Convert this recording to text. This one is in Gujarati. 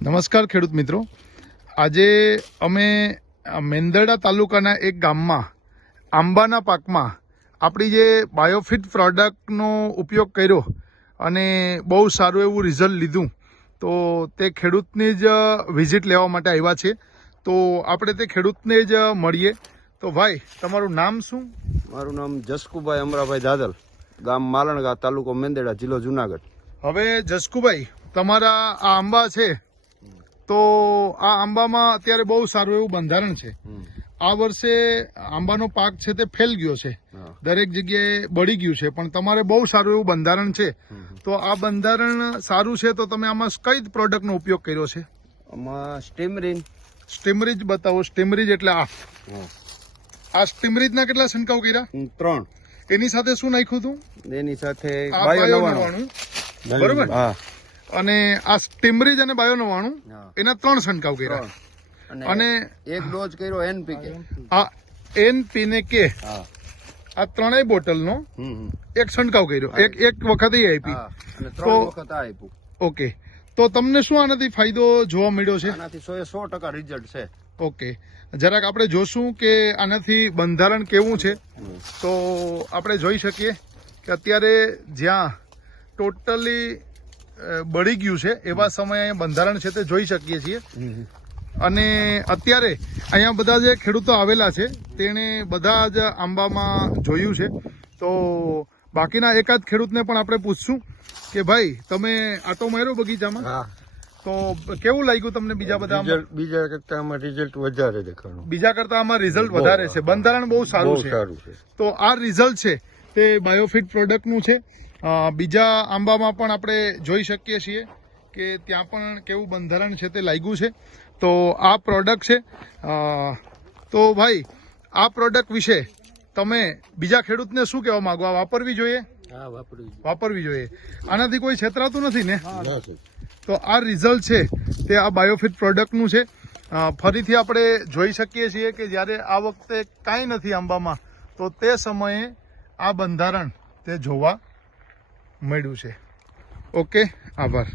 નમસ્કાર ખેડૂત મિત્રો, આજે અમે મેંદરડા તાલુકાના એક ગામમાં આંબાના પાકમાં આપણી જે બાયોફિટ પ્રોડક્ટનો ઉપયોગ કર્યો અને બહુ સારું એવું રિઝલ્ટ લીધું. તો તે ખેડૂતની જ વિઝિટ લેવા માટે આવ્યા છે. તો આપણે તે ખેડૂતને જ મળીએ. તો ભાઈ, તમારું નામ શું? મારું નામ જસકુભાઈ અમરાભાઈ દાદલ, ગામ માલણગા, તાલુકો મેંદરડા, જિલ્લો જુનાગઢ. હવે જસકુભાઈ, તમારા આ આંબા છે, તો આ આંબામાં અત્યારે બહુ સારું એવું બંધારણ છે. આ વર્ષે આંબાનો પાક છે તે ફેલ ગયો છે, દરેક જગ્યાએ બળી ગયું છે, પણ તમારે બહુ સારું એવું બંધારણ છે. તો આ બંધારણ સારું છે, તો તમે આમાં કઈ પ્રોડક્ટનો ઉપયોગ કર્યો છે? આમાં સ્ટીમરીજ બતાવો. સ્ટીમરીજ એટલે આ સ્ટીમરીજના કેટલા છંટકાવ કર્યા? 3. એની સાથે શું નાખ્યું હતું? એની સાથે આ બાયો 99, બરોબર. અને આ સ્ટીમરીજ અને બાયો 99 એના 3 છંટકાવ કર્યા. અને એક ડોઝ કર્યો એનપીકે. આ એનપીકે આ 3 બોટલનો એક છંટકાવ કર્યો, એક વખત આપી અને 3 વખત આપ્યું. ઓકે, તો તમને શું આનાથી ફાયદો જોવા મળ્યો છે? આનાથી 100% રિઝલ્ટ છે. ઓકે, જરાક આપણે જોશું કે આનાથી બંધારણ કેવું છે. તો આપણે જોઈ શકીએ કે અત્યારે જ્યાં ટોટલી બળી ગયું છે એવા સમયે બંધારણ છે તે જોઈ શકીએ છીએ. અને અત્યારે અહીંયા બધા જે ખેડૂતો આવેલા છે તેણે બધા જ આંબામાં જોયું છે. તો બાકીના એકાદ ખેડૂતને પણ આપણે પૂછશું કે ભાઈ, તમે આટો માર્યો બગીચામાં, તો કેવું લાગ્યું તમને? બીજા બધા બીજા કરતા આમાં રિઝલ્ટ વધારે દેખાણું. બીજા કરતા આમાં રિઝલ્ટ વધારે છે, બંધારણ બહુ સારું છે. તો આ રિઝલ્ટ છે તે બાયોફિટ પ્રોડક્ટનું છે. બીજા આંબામાં પણ આપણે જોઈ શકીએ છીએ કે ત્યાં પણ કેવું બંધારણ છે તે લાગ્યું છે. તો આ પ્રોડક્ટ છે. તો ભાઈ, આ પ્રોડક્ટ વિશે તમે બીજા ખેડૂતને શું કહેવા માંગો? આ વાપરવી જોઈએ? વાપરવી જોઈએ. આનાથી કોઈ છેતરાતું નથી ને? તો આ રિઝલ્ટ છે તે આ બાયોફિટ પ્રોડક્ટનું છે. ફરીથી આપણે જોઈ શકીએ છીએ કે જ્યારે આ વખતે કાંઈ નથી આંબામાં, તો તે સમયે આ બંધારણ તે જોવા મળ્યું છે. ઓકે, આભાર.